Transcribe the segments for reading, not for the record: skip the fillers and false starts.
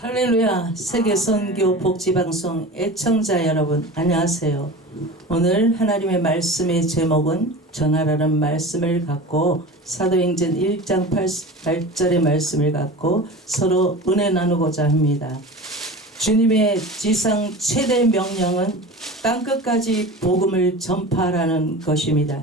할렐루야. 세계선교 복지방송 애청자 여러분 안녕하세요. 오늘 하나님의 말씀의 제목은 전하라는 말씀을 갖고 사도행전 1장 8절의 말씀을 갖고 서로 은혜 나누고자 합니다. 주님의 지상 최대 명령은 땅끝까지 복음을 전파하라는 것입니다.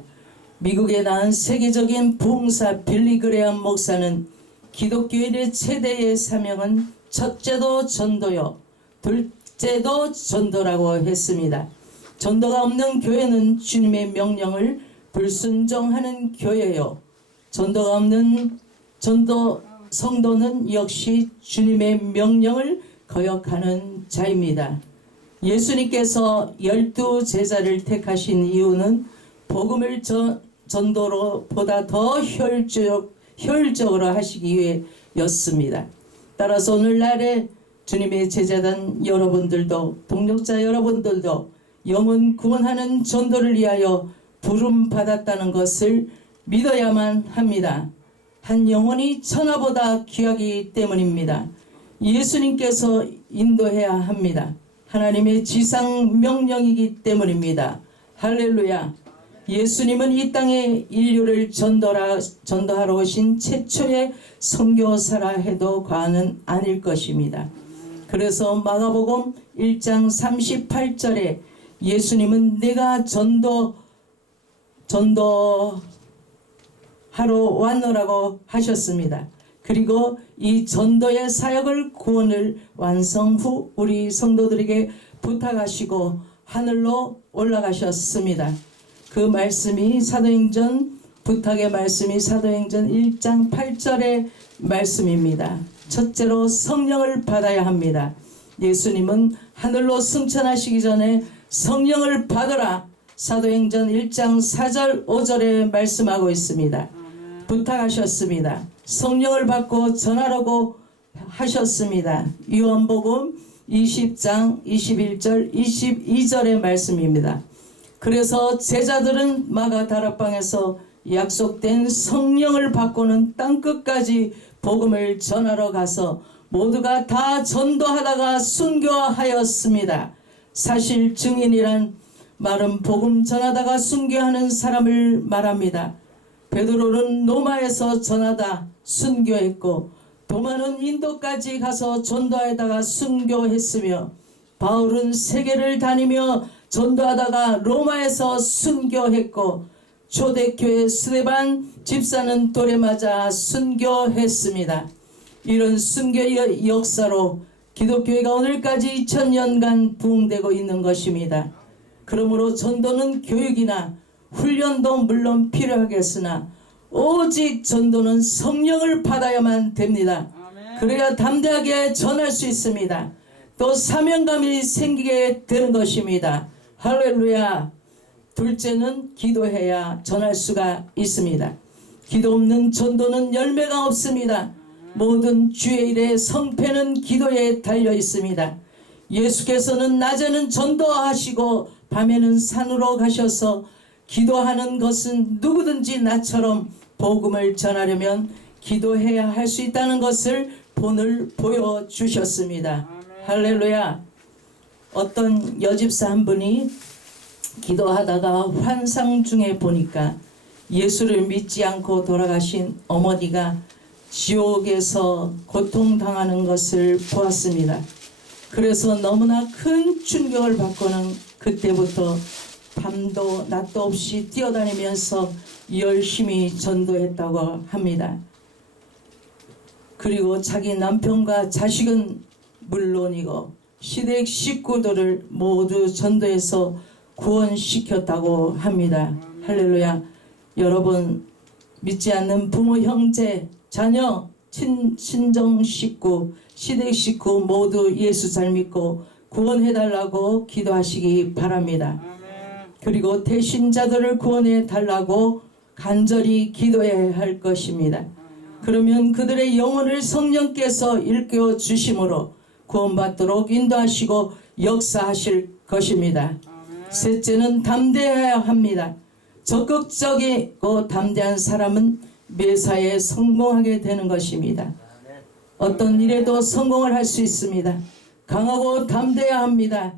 미국에 낳은 세계적인 부흥사 빌리 그레엄 목사는 기독교인의 최대의 사명은 첫째도 전도요, 둘째도 전도라고 했습니다. 전도가 없는 교회는 주님의 명령을 불순종하는 교회요, 전도가 없는 성도는 역시 주님의 명령을 거역하는 자입니다. 예수님께서 12 제자를 택하신 이유는 복음을 전도로 보다 더 효율적으로 하시기 위해였습니다. 따라서 오늘날에 주님의 제자단 여러분들도 동력자 여러분들도 영혼 구원하는 전도를 위하여 부름 받았다는 것을 믿어야만 합니다. 한 영혼이 천하보다 귀하기 때문입니다. 예수님께서 인도해야 합니다. 하나님의 지상 명령이기 때문입니다. 할렐루야. 예수님은 이 땅에 인류를 전도하러 오신 최초의 선교사라 해도 과언은 아닐 것입니다. 그래서 마가복음 1장 38절에 예수님은 내가 전도하러 왔노라고 하셨습니다. 그리고 이 전도의 사역을 구원을 완성 후 우리 성도들에게 부탁하시고 하늘로 올라가셨습니다. 그 말씀이 부탁의 말씀이 사도행전 1장 8절의 말씀입니다. 첫째로 성령을 받아야 합니다. 예수님은 하늘로 승천하시기 전에 성령을 받으라 사도행전 1장 4절 5절에 말씀하고 있습니다. 부탁하셨습니다. 성령을 받고 전하라고 하셨습니다. 요한복음 20장 21절 22절의 말씀입니다. 그래서 제자들은 마가 다락방에서 약속된 성령을 받고는 땅끝까지 복음을 전하러 가서 모두가 다 전도하다가 순교하였습니다. 사실 증인이란 말은 복음 전하다가 순교하는 사람을 말합니다. 베드로는 로마에서 전하다 순교했고 도마는 인도까지 가서 전도하다가 순교했으며 바울은 세계를 다니며 전도하다가 로마에서 순교했고 초대교회 스데반 집사는 돌에 맞아 순교했습니다. 이런 순교의 역사로 기독교회가 오늘까지 2000년간 부흥되고 있는 것입니다. 그러므로 전도는 교육이나 훈련도 물론 필요하겠으나 오직 전도는 성령을 받아야만 됩니다. 그래야 담대하게 전할 수 있습니다. 또 사명감이 생기게 되는 것입니다. 할렐루야. 둘째는 기도해야 전할 수가 있습니다. 기도 없는 전도는 열매가 없습니다. 모든 주의 일의 성패는 기도에 달려 있습니다. 예수께서는 낮에는 전도하시고 밤에는 산으로 가셔서 기도하는 것은 누구든지 나처럼 복음을 전하려면 기도해야 할 수 있다는 것을 본을 보여주셨습니다. 할렐루야. 어떤 여집사 한 분이 기도하다가 환상 중에 보니까 예수를 믿지 않고 돌아가신 어머니가 지옥에서 고통당하는 것을 보았습니다. 그래서 너무나 큰 충격을 받고는 그때부터 밤도 낮도 없이 뛰어다니면서 열심히 전도했다고 합니다. 그리고 자기 남편과 자식은 물론이고 시댁 식구들을 모두 전도해서 구원시켰다고 합니다. 할렐루야. 여러분 믿지 않는 부모, 형제, 자녀, 친정 식구, 시댁 식구 모두 예수 잘 믿고 구원해달라고 기도하시기 바랍니다. 그리고 대신자들을 구원해달라고 간절히 기도해야 할 것입니다. 그러면 그들의 영혼을 성령께서 일깨워 주심으로 구원받도록 인도하시고 역사하실 것입니다. 셋째는 담대해야 합니다. 적극적이고 담대한 사람은 매사에 성공하게 되는 것입니다. 어떤 일에도 성공을 할 수 있습니다. 강하고 담대해야 합니다.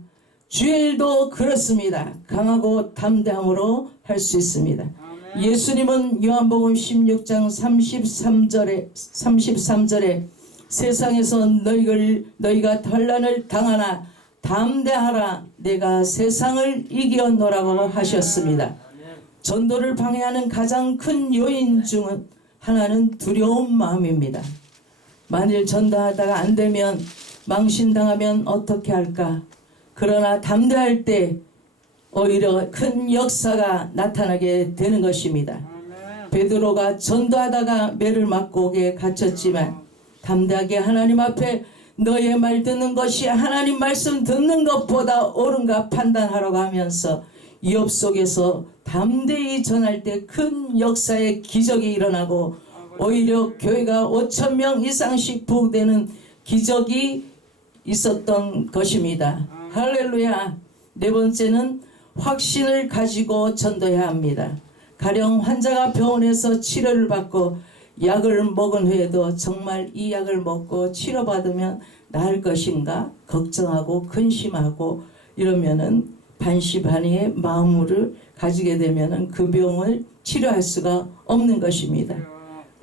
주의 일도 그렇습니다. 강하고 담대함으로 할 수 있습니다. 예수님은 요한복음 16장 33절에 세상에서 너희가 환난을 당하나 담대하라 내가 세상을 이겼노라고 하셨습니다. 전도를 방해하는 가장 큰 요인 중 하나는 두려운 마음입니다. 만일 전도하다가 안 되면 망신당하면 어떻게 할까? 그러나 담대할 때 오히려 큰 역사가 나타나게 되는 것입니다. 베드로가 전도하다가 매를 맞고 옥에 갇혔지만 담대하게 하나님 앞에 너의 말 듣는 것이 하나님 말씀 듣는 것보다 옳은가 판단하라고 하면서 위협 속에서 담대히 전할 때 큰 역사의 기적이 일어나고 오히려 교회가 5,000명 이상씩 부흥되는 기적이 있었던 것입니다. 할렐루야. 네 번째는 확신을 가지고 전도해야 합니다. 가령 환자가 병원에서 치료를 받고 약을 먹은 후에도 정말 이 약을 먹고 치료받으면 나을 것인가 걱정하고 근심하고 이러면은 반시반의의 마음을 가지게 되면은 그 병을 치료할 수가 없는 것입니다.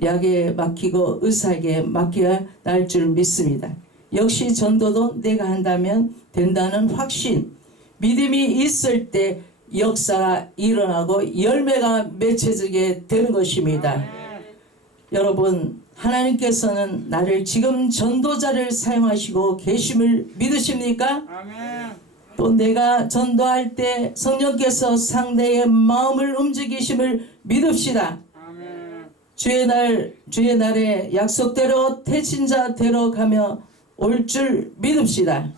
약에 맡기고 의사에게 맡겨야 날 줄 믿습니다. 역시 전도도 내가 한다면 된다는 확신, 믿음이 있을 때 역사가 일어나고 열매가 맺혀지게 되는 것입니다. 여러분, 하나님께서는 나를 지금 전도자를 사용하시고 계심을 믿으십니까? 또 내가 전도할 때 성령께서 상대의 마음을 움직이심을 믿읍시다. 주의 날에 약속대로 태친자대로 가며 올 줄 믿읍시다.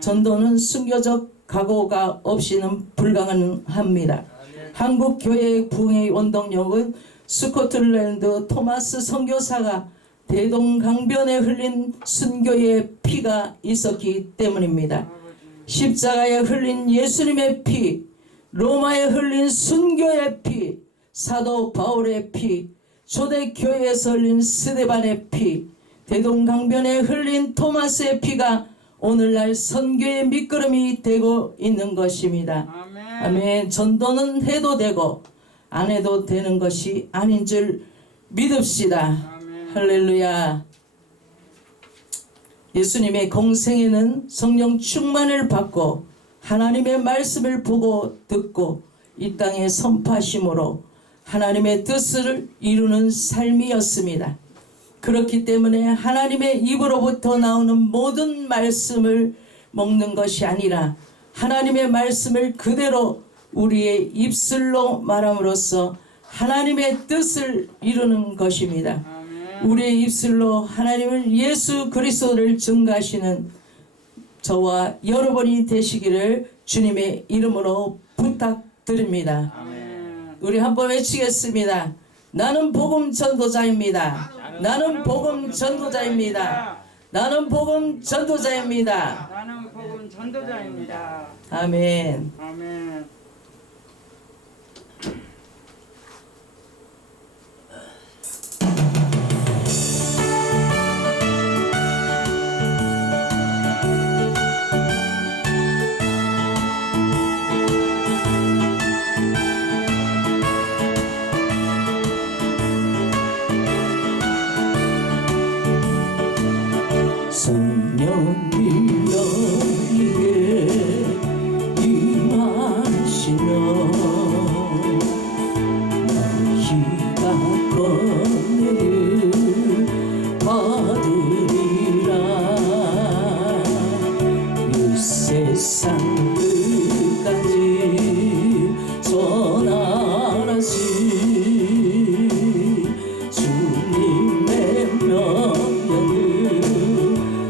전도는 순교적 각오가 없이는 불가능합니다. 한국 교회의 부흥의 원동력은 스코틀랜드 토마스 선교사가 대동강변에 흘린 순교의 피가 있었기 때문입니다. 십자가에 흘린 예수님의 피, 로마에 흘린 순교의 피, 사도 바울의 피, 초대교회에서 흘린 스데반의 피, 대동강변에 흘린 토마스의 피가 오늘날 선교의 밑거름이 되고 있는 것입니다. 아멘. 전도는 해도 되고 안 해도 되는 것이 아닌 줄 믿읍시다. 할렐루야. 예수님의 공생에는 성령 충만을 받고 하나님의 말씀을 보고 듣고 이 땅에 선포하심으로 하나님의 뜻을 이루는 삶이었습니다. 그렇기 때문에 하나님의 입으로부터 나오는 모든 말씀을 먹는 것이 아니라 하나님의 말씀을 그대로 우리의 입술로 말함으로써 하나님의 뜻을 이루는 것입니다. 우리의 입술로 하나님을 예수 그리스도를 증거하시는 저와 여러분이 되시기를 주님의 이름으로 부탁드립니다. 우리 한번 외치겠습니다. 나는 복음 전도자입니다. 나는 복음 전도자입니다. 나는 복음 전도자입니다. 나는 복음 전도자입니다. 아멘. 아멘. 성령이 너희에게 임하시며 너희가 권능을 받으리라. 이 세상 끝까지 전하라시 주님의 명령을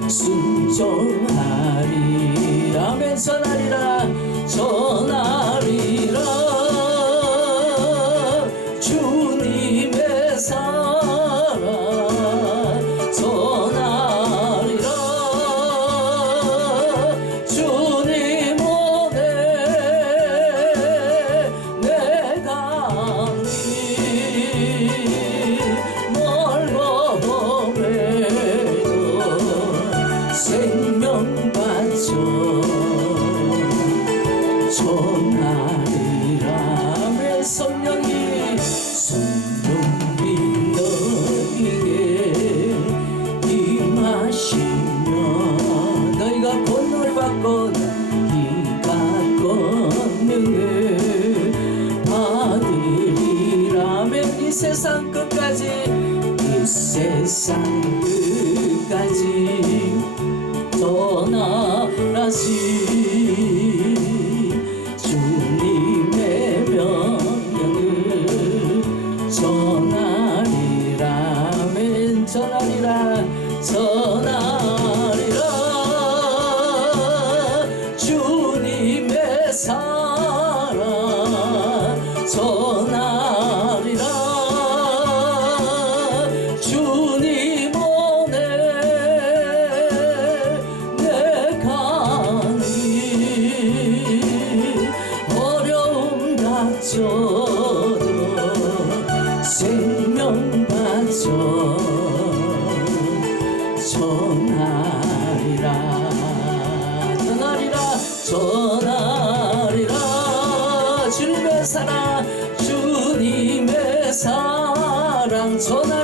순종하리. 아멘. 전하리라. 전하리라. 주님의 사랑 전하리라. 주님 오네 내가 멀고 멀고 생명 바쳐 전하리라. 내 성령이 너희에게 임하시며 너희가 권능을 받고 너희가 권능을 받으리라면 이 세상 끝까지 이 세상 끝까지 전하라시 주님의 명령을 전하리라면 전하리라 전하리라 주님의 사랑 전하리라 주님 오네 내 강이 어려움 닥쳐도 생명 바쳐 전하리라 전하리라 전하리라 주님의 사랑 주님의 사랑 전하리라